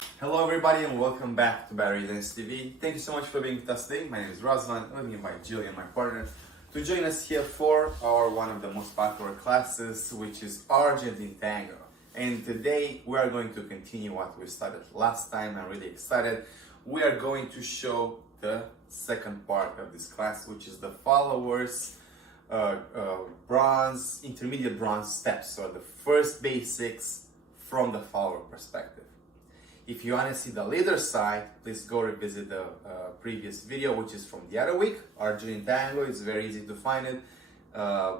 Hello everybody and welcome back to Battery Dance TV. Thank you so much for being with us today. My name is Razvan. Let me invite Julian, my partner, to join us here for one of the most popular classes, which is Argentine tango. And today we are going to continue what we started last time. I'm really excited. We are going to show the second part of this class, which is the followers bronze, intermediate bronze steps. So the first basics from the follower perspective. If you want to see the leader side, please go revisit the previous video, which is from the other week. Argentine tango, it's very easy to find it.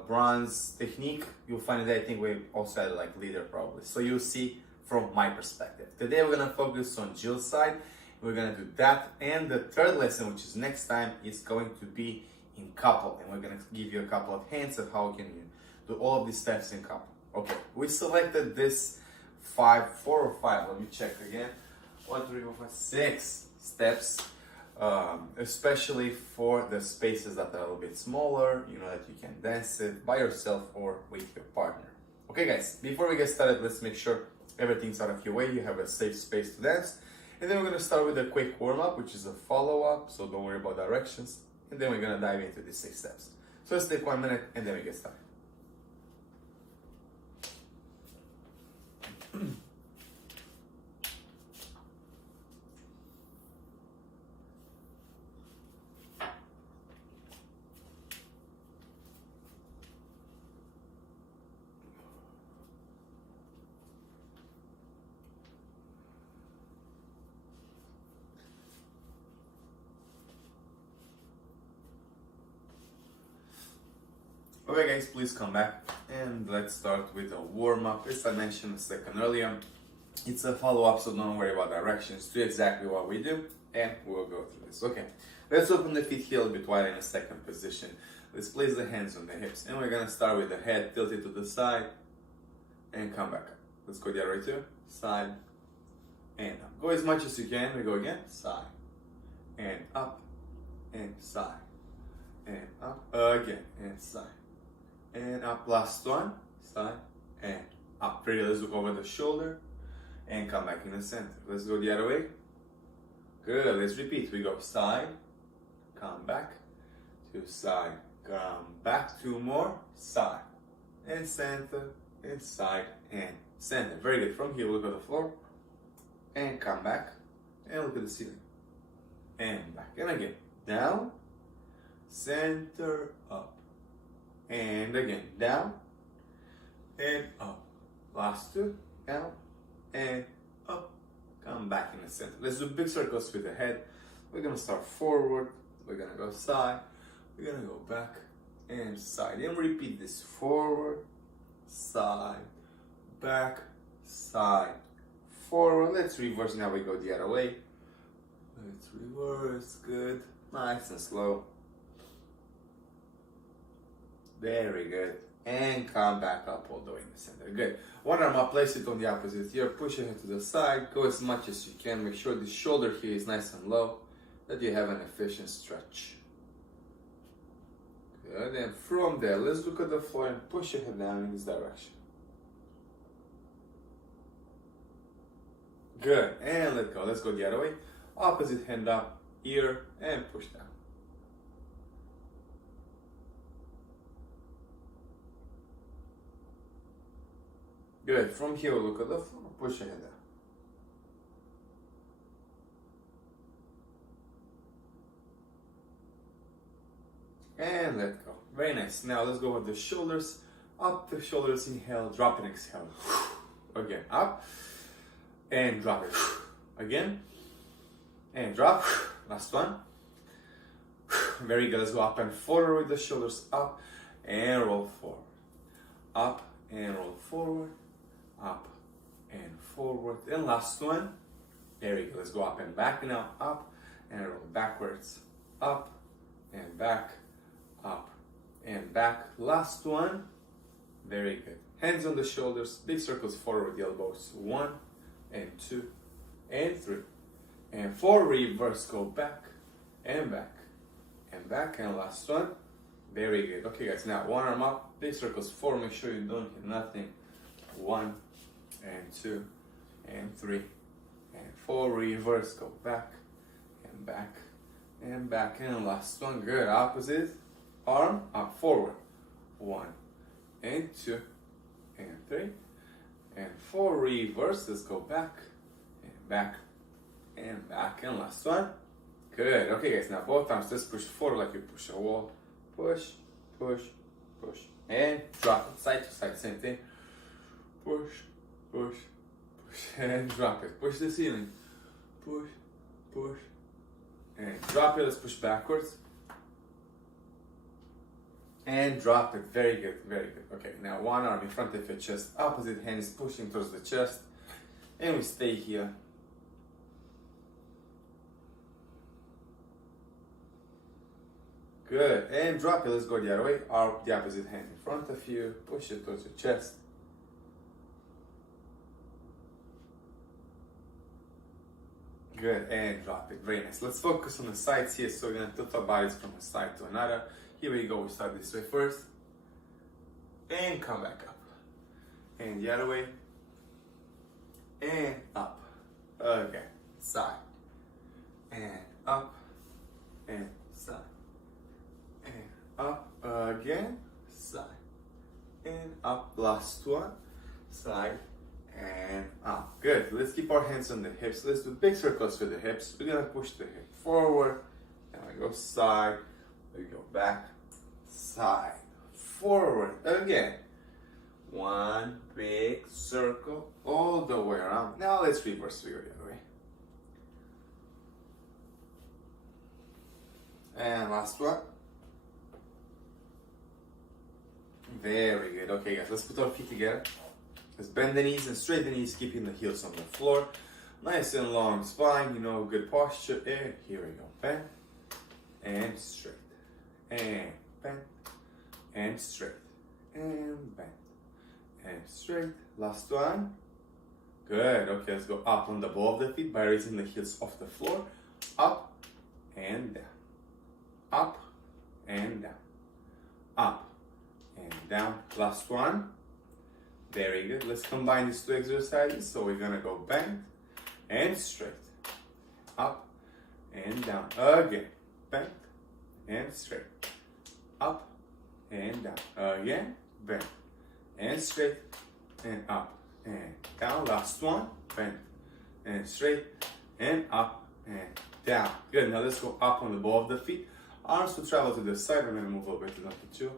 Bronze technique, you'll find it. I think we also had like leader probably. So you'll see from my perspective. Today we're gonna focus on Jill's side. We're gonna do that, and the third lesson, which is next time, is going to be in couple, and we're gonna give you a couple of hints of how you can do all of these steps in couple. Okay, we selected this four or five, let me check again. 1, 2, 3, 4, 5, 6 steps, especially for the spaces that are a little bit smaller, you know, that you can dance it by yourself or with your partner. Okay guys, before we get started, let's make sure everything's out of your way, you have a safe space to dance. And then we're gonna start with a quick warm-up, which is a follow-up, so don't worry about directions. And then we're gonna dive into these 6 steps. So let's take 1 minute and then we get started. Okay guys, please come back and let's start with a warm-up. As I mentioned a second earlier, it's a follow-up, so don't worry about directions. Do exactly what we do and we'll go through this. Okay, let's open the feet here a bit wide in a second position. Let's place the hands on the hips, and we're gonna start with the head tilted to the side and come back up. Let's go the other way too. Side and up. Go as much as you can. We go again. Side and up and side and up again and side and up. Last one. Side and up. Pretty. Let's look over the shoulder and come back in the center. Let's go the other way. Good. Let's repeat. We go side, come back to side, come back. 2 more. Side and center and side and center. Very good. From here, look at the floor and come back and look at the ceiling and back. And again, down, center, up. And again, down and up. Last 2, down and up. Come back in the center. Let's do big circles with the head. We're gonna start forward. We're gonna go side. We're gonna go back and side. And repeat this: forward, side, back, side, forward. Let's reverse. Now we go the other way. Let's reverse. Good. Nice and slow. Very good. And come back up all the way in the center. Good. One arm up, place it on the opposite ear. Push your head to the side. Go as much as you can. Make sure the shoulder here is nice and low, that you have an efficient stretch. Good. And from there, let's look at the floor and push your head down in this direction. Good. And let go. Let's go the other way. Opposite hand up, ear, and push down. Good. From here, look at the floor. Push your head down. And let go. Very nice. Now let's go with the shoulders. Up the shoulders. Inhale. Drop and exhale. Again. Up. And drop it. Again. And drop. Last one. Very good. Let's go up and forward with the shoulders. Up. And roll forward. Up. And roll forward. Up and forward. And last one. There we go. Let's go up and back now. Up and roll backwards. Up and back. Up and back. Last one. Very good. Hands on the shoulders. Big circles forward with the elbows. 1 and 2 and 3 and 4. Reverse. Go back and back and back. And last one. Very good. Okay guys, now one arm up. Big circles forward. Make sure you don't hit nothing. 1 and 2 and 3 and 4, reverse, go back, and back, and back, and last one, good, opposite, arm, up, forward, 1, and 2, and 3, and 4, reverse, let's go back, and back, and last one, good, okay guys, now both arms, let's push forward like you push a wall, push, push, push, and drop it, side to side, same thing, push, push, push, and drop it, push the ceiling, push, push, and drop it, let's push backwards, and drop it, very good, okay, now one arm in front of your chest, opposite hand is pushing towards the chest, and we stay here. Good, and drop it, let's go the other way, the opposite hand in front of you, push it towards your chest. Good, and drop it, very nice. Let's focus on the sides here, so we're gonna tilt our bodies from a side to another. Here we go, we start this way first, and come back up. And the other way, and up, again, side, and up, and side. And up again, side, and up, last one, side, and up. Good, let's keep our hands on the hips, let's do big circles with the hips, we're gonna push the hip forward, and we go side, we go back, side, forward, again, one big circle, all the way around. Now let's reverse, we go the other way. And last one. Very good. Okay guys, let's put our feet together. Let's bend the knees and straighten the knees, keeping the heels on the floor. Nice and long spine, you know, good posture. And here we go. Bend and straight. And bend and straight. And bend and straight. Last one. Good. Okay, let's go up on the ball of the feet by raising the heels off the floor. Up and down. Up and down. Up and down. Last one. Very good. Let's combine these two exercises. So we're gonna go bend and straight. Up and down. Again. Bend and straight. Up and down. Again. Bend and straight. And up and down. Last one. Bend and straight. And up and down. Good. Now let's go up on the ball of the feet. Arms will travel to the side. We're gonna move a little bit to number 2.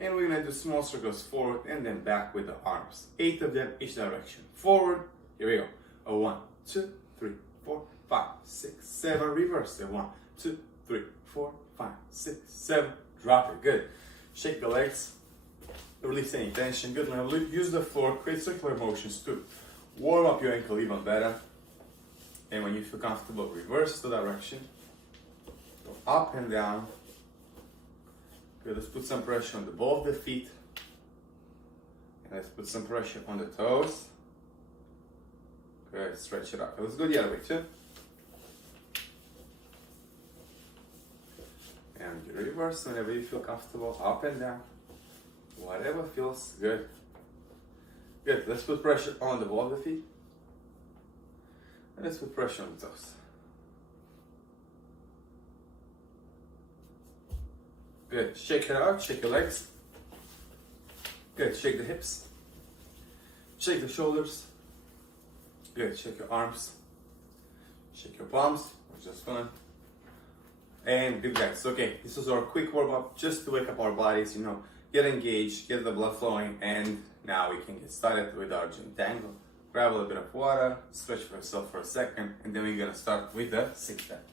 And we're gonna do small circles forward and then back with the arms. 8 of them each direction. Forward, here we go. A 1, 2, 3, 4, 5, 6, 7. Reverse. A 1, 2, 3, 4, 5, 6, 7. Drop it. Good. Shake the legs. Release any tension. Good. Now use the floor. Create circular motions to warm up your ankle even better. And when you feel comfortable, reverse the direction. Go up and down. Good, let's put some pressure on the ball of the feet. And let's put some pressure on the toes. Good, stretch it out. Let's go the other way too. And you reverse whenever you feel comfortable, up and down. Whatever feels good. Good, let's put pressure on the ball of the feet. And let's put pressure on the toes. Good, shake it out, shake your legs. Good, shake the hips. Shake the shoulders. Good, shake your arms. Shake your palms, which is fun. And good guys, okay, this was our quick warm up just to wake up our bodies, you know, get engaged, get the blood flowing, and now we can get started with our Argentine tango. Grab a little bit of water, stretch for yourself for a second, and then we're gonna start with the 6-step.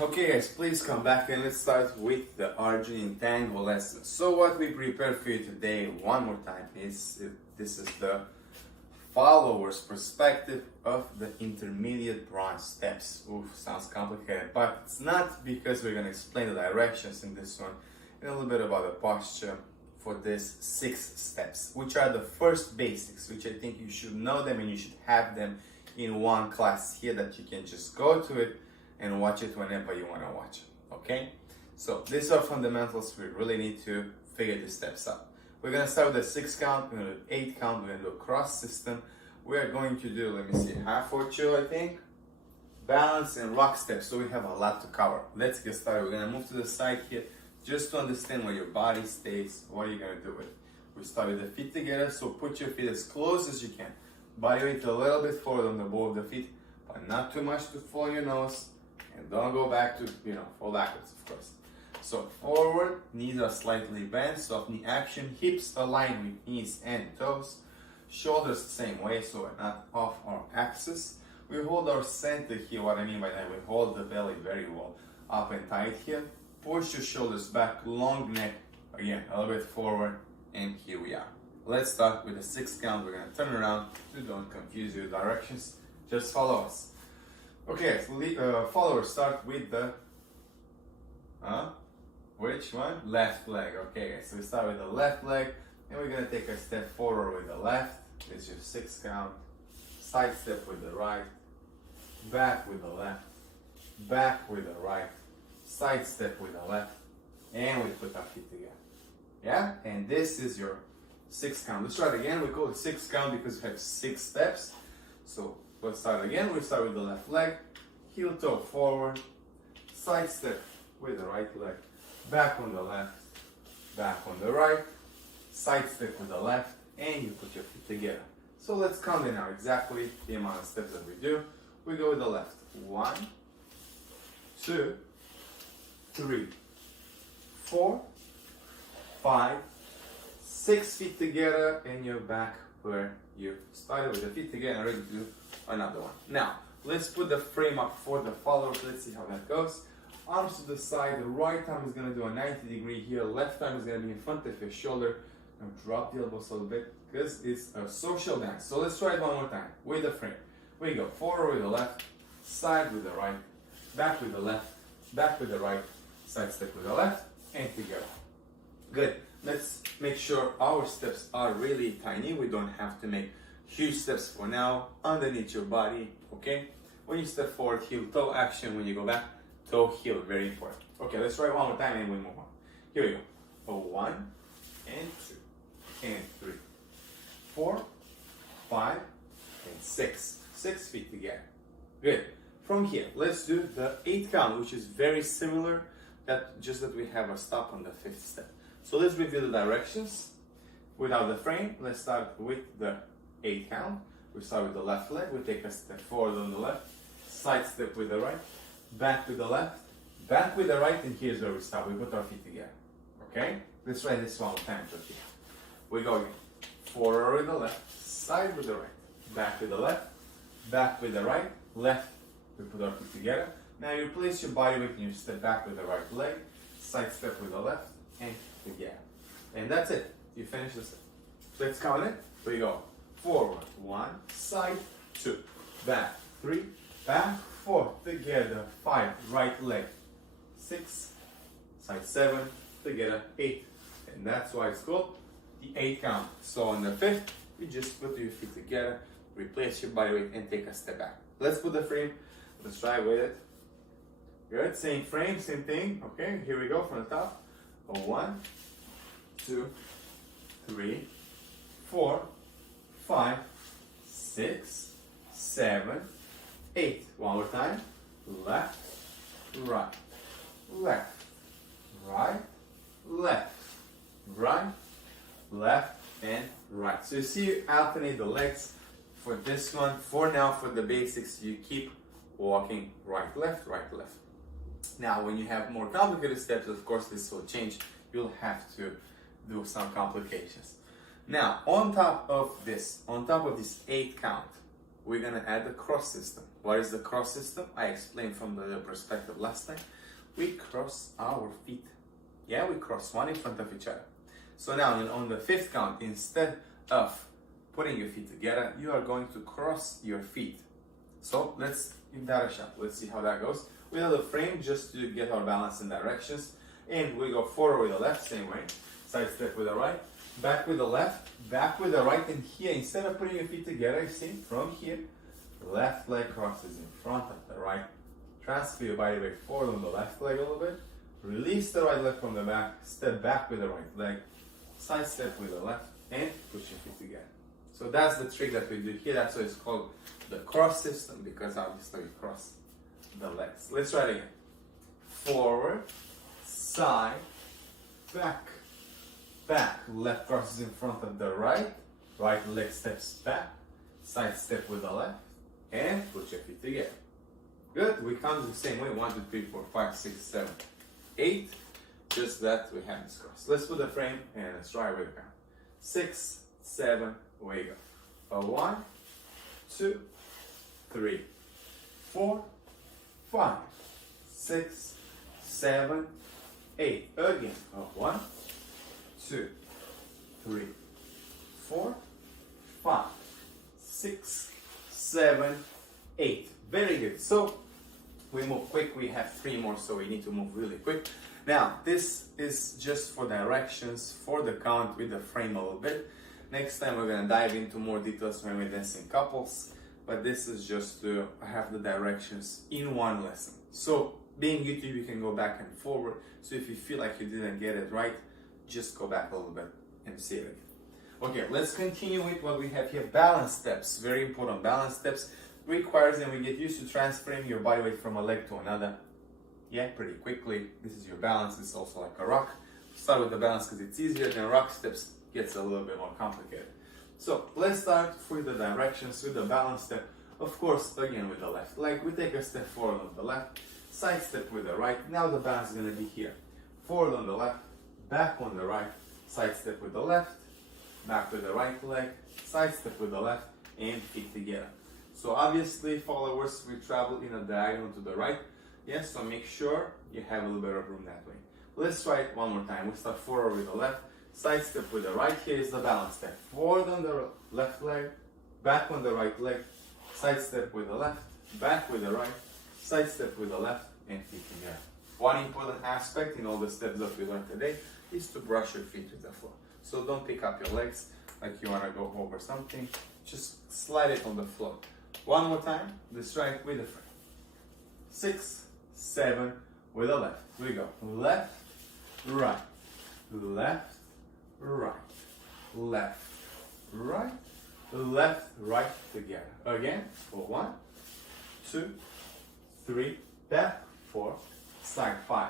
Okay guys, please come back and let's start with the Argentine tango lesson. So what we prepared for you today, one more time, is this is the follower's perspective of the intermediate branch steps. Oof, sounds complicated, but it's not, because we're going to explain the directions in this one and a little bit about the posture for this 6 steps, which are the first basics, which I think you should know them and you should have them in one class here that you can just go to it and watch it whenever you want to watch it, okay? So these are fundamentals. We really need to figure these steps out. We're going to start with a 6 count, we're going to do 8 count, we're going to do a cross system. We are going to do, let me see, half Ocho, I think, balance and rock steps. So we have a lot to cover. Let's get started. We're going to move to the side here just to understand where your body stays. What are you going to do with it? We start with the feet together, so put your feet as close as you can. Body weight a little bit forward on the ball of the feet, but not too much to fall on your nose. And don't go back to, fall backwards, of course. So forward, knees are slightly bent, soft knee action, hips align with knees and toes. Shoulders the same way, so we're not off our axis. We hold our center here. What I mean by that, we hold the belly very well up and tight here. Push your shoulders back, long neck, again, a little bit forward, and here we are. Let's start with a 6 count. We're going to turn around, so don't confuse your directions. Just follow us. Okay, so followers start with the, which one? Left leg. Okay, so we start with the left leg, and we're going to take a step forward with the left. It's your 6 count. Side step with the right, back with the left, back with the right, side step with the left, and we put our feet together. Yeah? And this is your 6 count. Let's try it again. We call it 6 count because we have 6 steps. So let's start again. We start with the left leg, heel toe forward, side step with the right leg, back on the left, back on the right, side step with the left, and you put your feet together. So let's count it now exactly the amount of steps that we do. We go with the left. 1, 2, 3, 4, 5, 6 feet together, and you're back where you started with the feet together and ready to do another one. Now, let's put the frame up for the followers. Let's see how that goes. Arms to the side. The right arm is going to do a 90-degree here. Left arm is going to be in front of your shoulder. And drop the elbows a little bit because it's a social dance. So let's try it one more time with the frame. We go forward with the left, side with the right, back with the left, back with the right, side step with the left, and together. Good. Let's make sure our steps are really tiny. We don't have to make huge steps for now. Underneath your body, okay? When you step forward, heel toe action. When you go back, toe heel, very important. Okay, let's try it one more time and we move on. Here we go. 1 and 2 and 3, 4, 5, and 6. 6 feet together. Good. From here, let's do the 8 count, which is very similar, just that we have a stop on the 5th step. So let's review the directions. Without the frame, let's start with the 8 count. We start with the left leg. We take a step forward on the left, side step with the right, back to the left, back with the right, and here's where we stop. We put our feet together. Okay? Let's try this one more time. We go again. Forward with the left, side with the right, back with the left, back with the right, left. We put our feet together. Now you place your body weight and you step back with the right leg, side step with the left, and together. And that's it. You finish the step. Let's count it. We go. Forward, 1, side, 2, back, 3, back, 4, together, 5, right leg, 6, side 7, together, 8. And that's why it's called the 8 count. So on the 5th, you just put your feet together, replace your body weight, and take a step back. Let's put the frame. Let's try with it. Good. Same frame, same thing. Okay, here we go from the top. 1, 2, 3, 4, 5, 6, 7, 8. One more time. Left, right, left, right, left, right, left, and right. So you see, you alternate the legs for this one. For now, for the basics, you keep walking right, left, right, left. Now, when you have more complicated steps, of course, this will change. You'll have to do some complications. Now, on top of this 8 count, we're gonna add the cross system. What is the cross system? I explained from the perspective last time. We cross our feet. Yeah, we cross one in front of each other. So now on the 5th count, instead of putting your feet together, you are going to cross your feet. So let's give that a shot. Let's see how that goes. We have the frame just to get our balance and directions. And we go forward with the left, same way. Side step with the right, back with the left, back with the right. And here, instead of putting your feet together, you see, from here, left leg crosses in front of the right. Transfer your body weight forward on the left leg a little bit. Release the right leg from the back. Step back with the right leg. Side step with the left. And push your feet together. So that's the trick that we do here. That's why it's called the cross system, because obviously we cross the legs. Let's try it again. Forward, side, back, back. Left crosses in front of the right. Right leg steps back. Side step with the left. And put your feet together. Good. We count the same way. 1, 2, 3, 4, 5, 6, 7, 8. Just that we have this cross. Let's put the frame and let's try with the count. 6, 7, we go. 1, 2, 3, 4, 5, 6, 7, 8. Again. 1, 2, 3, 4, 5, 6, 7, 8. Very good. So we move quick. We have 3 more, so we need to move really quick. Now, this is just for directions, for the count with the frame a little bit. Next time we're going to dive into more details when we dance in couples, but this is just to have the directions in one lesson. So, being YouTube, you can go back and forward. So if you feel like you didn't get it right, just go back a little bit and see it again. Okay, let's continue with what we have here. Balance steps. Very important. Balance steps requires, and we get used to transferring your body weight from a leg to another. Yeah, pretty quickly. This is your balance. It's also like a rock. Start with the balance because it's easier than rock steps. Gets a little bit more complicated. So let's start with the directions, with the balance step. Of course, again with the left leg. We take a step forward on the left, side step with the right. Now the balance is going to be here. Forward on the left, back on the right, side step with the left, back with the right leg, side step with the left, and feet together. So obviously, followers, we travel in a diagonal to the right. Yes, so make sure you have a little bit of room that way. Let's try it one more time. We start forward with the left, side step with the right. Here is the balance step. Forward on the left leg, back on the right leg, side step with the left, back with the right, side step with the left, and feet together. One important aspect in all the steps that we learned today is to brush your feet with the floor. So don't pick up your legs like you want to go over something. Just slide it on the floor. One more time. Let's try it with the front. 6, 7, with the left. We go. Left, right, left, right, left, right, left, right together. Again, for 1, 2, 3, back, 4, side 5,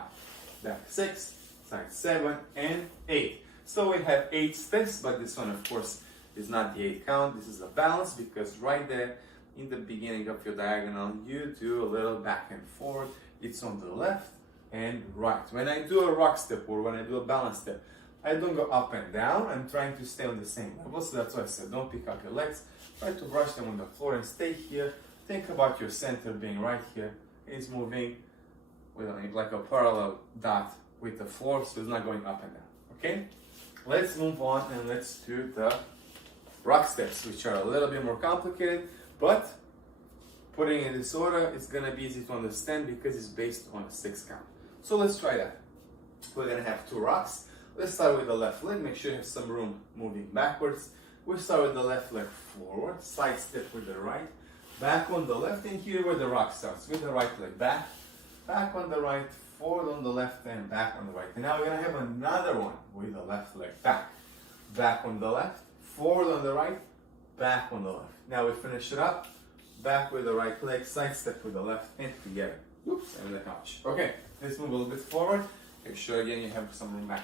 back 6, side 7, and 8. So we have 8 steps, but this one, of course, is not the 8 count. This is a balance because right there in the beginning of your diagonal, you do a little back and forward. It's on the left and right. When I do a rock step or when I do a balance step, I don't go up and down. I'm trying to stay on the same level. So that's why I said don't pick up your legs. Try to brush them on the floor and stay here. Think about your center being right here. It's moving with like a parallel dot with the floor, so it's not going up and down. Okay? Let's move on and let's do the rock steps, which are a little bit more complicated, but putting in this order, it's gonna be easy to understand because it's based on a 6 count. So let's try that. We're gonna have 2 rocks. Let's start with the left leg. Make sure you have some room moving backwards. We start with the left leg forward, side step with the right, back on the left, and here where the rock starts, with the right leg back, back on the right, forward on the left, and back on the right. And now we're gonna have another one with the left leg back, back on the left, forward on the right, back on the left. Now we finish it up, back with the right leg, side step with the left, and together. Oops, and the couch. Okay, let's move a little bit forward. Make sure again you have some room back.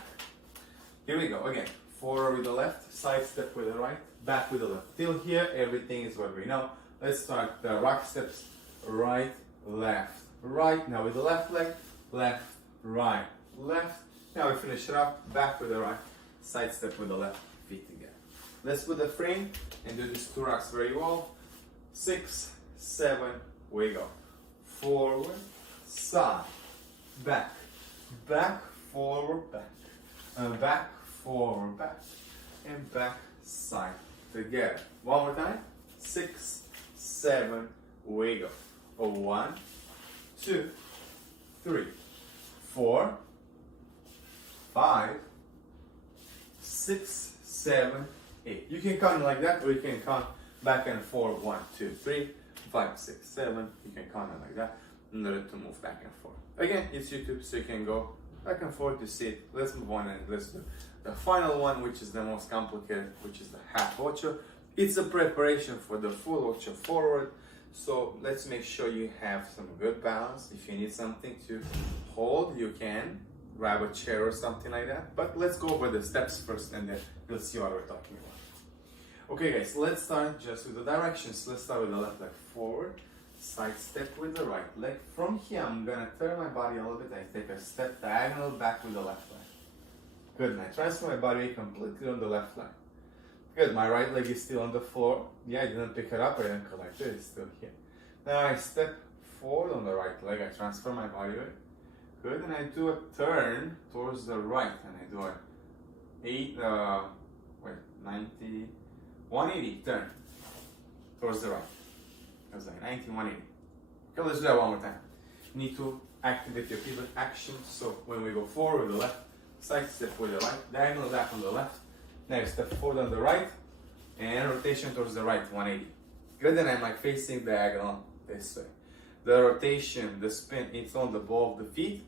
Here we go, again. Forward with the left, side step with the right, back with the left. Till here, everything is what we know. Let's start the rock steps. Right, left, right. Now with the left leg, left, right, left. Now we finish it up, back with the right, side step with the left, feet together. Let's put the frame and do these 2 rocks very well. 6, 7, we go. Forward, side, back, back, forward, back, back, forward, back, and back, side, together. One more time. 6, 7, we go. 1, 2, 3, 4, 5, 6, 7, 8. You can count like that, or you can count back and forth. 1, 2, 3, 5, 6, 7. You can count it like that in order to move back and forth. Again, it's YouTube, so you can go back and forth to see it. Let's move on and let's do the final one, which is the most complicated, which is the half ocho. It's a preparation for the full ocho forward. So let's make sure you have some good balance. If you need something to hold, you can grab a chair or something like that. But let's go over the steps first, and then you'll see what we're talking about. Okay guys, let's start just with the directions. Let's start with the left leg forward, side step with the right leg. From here, I'm gonna turn my body a little bit. I take a step diagonal back with the left leg. Good, and I transfer my body completely on the left leg. Good, my right leg is still on the floor. Yeah, I didn't pick it up or anything like that, it's still here. Now I step forward on the right leg, I transfer my body weight. Good, and I do a turn towards the right, and I do a 180 turn towards the right. That was like 90, 180. Okay, let's do that one more time. You need to activate your pivot action. So when we go forward with the left, side step with the right, diagonal back on the left. Next, step forward on the right, and rotation towards the right, 180. Good, then I'm like facing diagonal this way. The rotation, the spin, it's on the ball of the feet.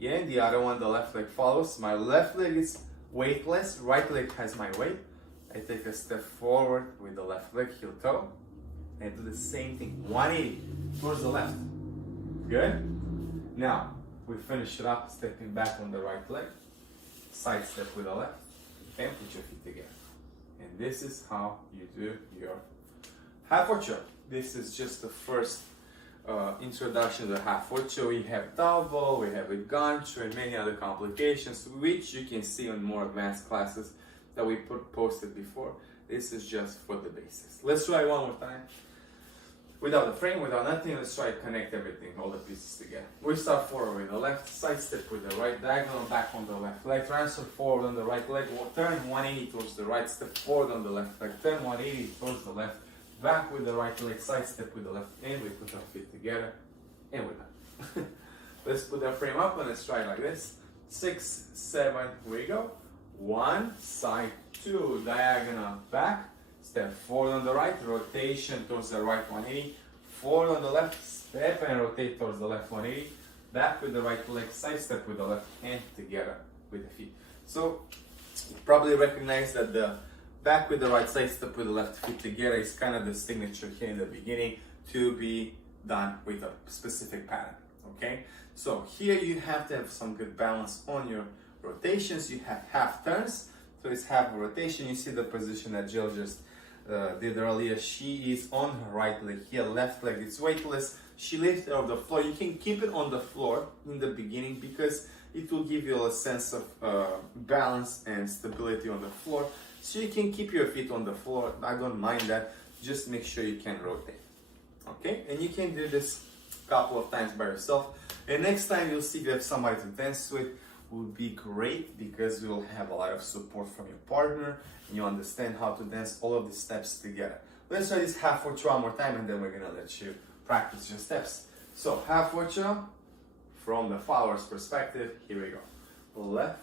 Yeah, and the other one, the left leg follows. My left leg is weightless, right leg has my weight. I take a step forward with the left leg, heel toe. And do the same thing, 180 towards the left. Good? Now, we finish it up, stepping back on the right leg. Side step with the left. And put your feet together. And this is how you do your half ocho. This is just the first introduction to the half ocho. We have double, we have a gancho, and many other complications, which you can see on more advanced classes that we posted before. This is just for the basics. Let's try one more time. Without the frame, without nothing, let's try to connect everything, all the pieces together. We start forward with the left, side step with the right, diagonal back on the left leg, transfer forward on the right leg, turn 180 towards the right, step forward on the left leg, turn 180 towards the left, back with the right leg, side step with the left, and we put our feet together, and we're done. Let's put our frame up and let's try like this. 6, 7, we go. 1, side, 2, diagonal back. Step forward on the right, rotation towards the right 180. Forward on the left, step and rotate towards the left 180. Back with the right leg, side step with the left hand together with the feet. So you probably recognize that the back with the right side step with the left feet together is kind of the signature here in the beginning to be done with a specific pattern. Okay, so here you have to have some good balance on your rotations. You have half turns, so it's half a rotation. You see the position that Jill just did earlier. She is on her right leg here, left leg is weightless. She lifts it off the floor. You can keep it on the floor in the beginning because it will give you a sense of balance and stability on the floor. So you can keep your feet on the floor. I don't mind that. Just make sure you can rotate. Okay, and you can do this a couple of times by yourself. And next time you'll see you have somebody to dance with. Will be great because you'll have a lot of support from your partner and you understand how to dance all of the steps together. Let's try this half ocho one more time and then we're gonna let you practice your steps. So half ocho from the follower's perspective, here we go. Left,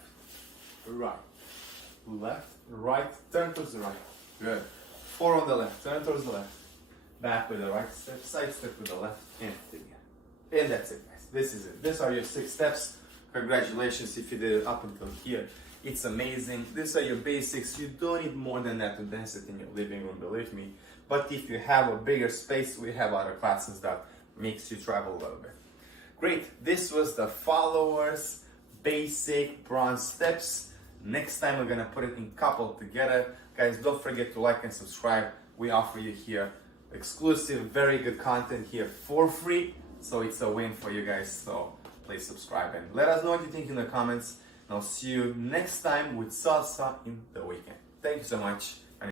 right, turn towards the right. Good. 4 on the left, turn towards the left. Back with the right step, side step with the left, and together. And that's it, guys. This is it. These are your 6 steps. Congratulations if you did it up until here. It's amazing. These are your basics. You don't need more than that to dance it in your living room, believe me. But if you have a bigger space, we have other classes that makes you travel a little bit. Great. This was the followers basic bronze steps. Next time we're gonna put it in couple together. Guys, don't forget to like and subscribe. We offer you here exclusive, very good content here for free. So it's a win for you guys. So please subscribe and let us know what you think in the comments. And I'll see you next time with salsa in the weekend. Thank you so much.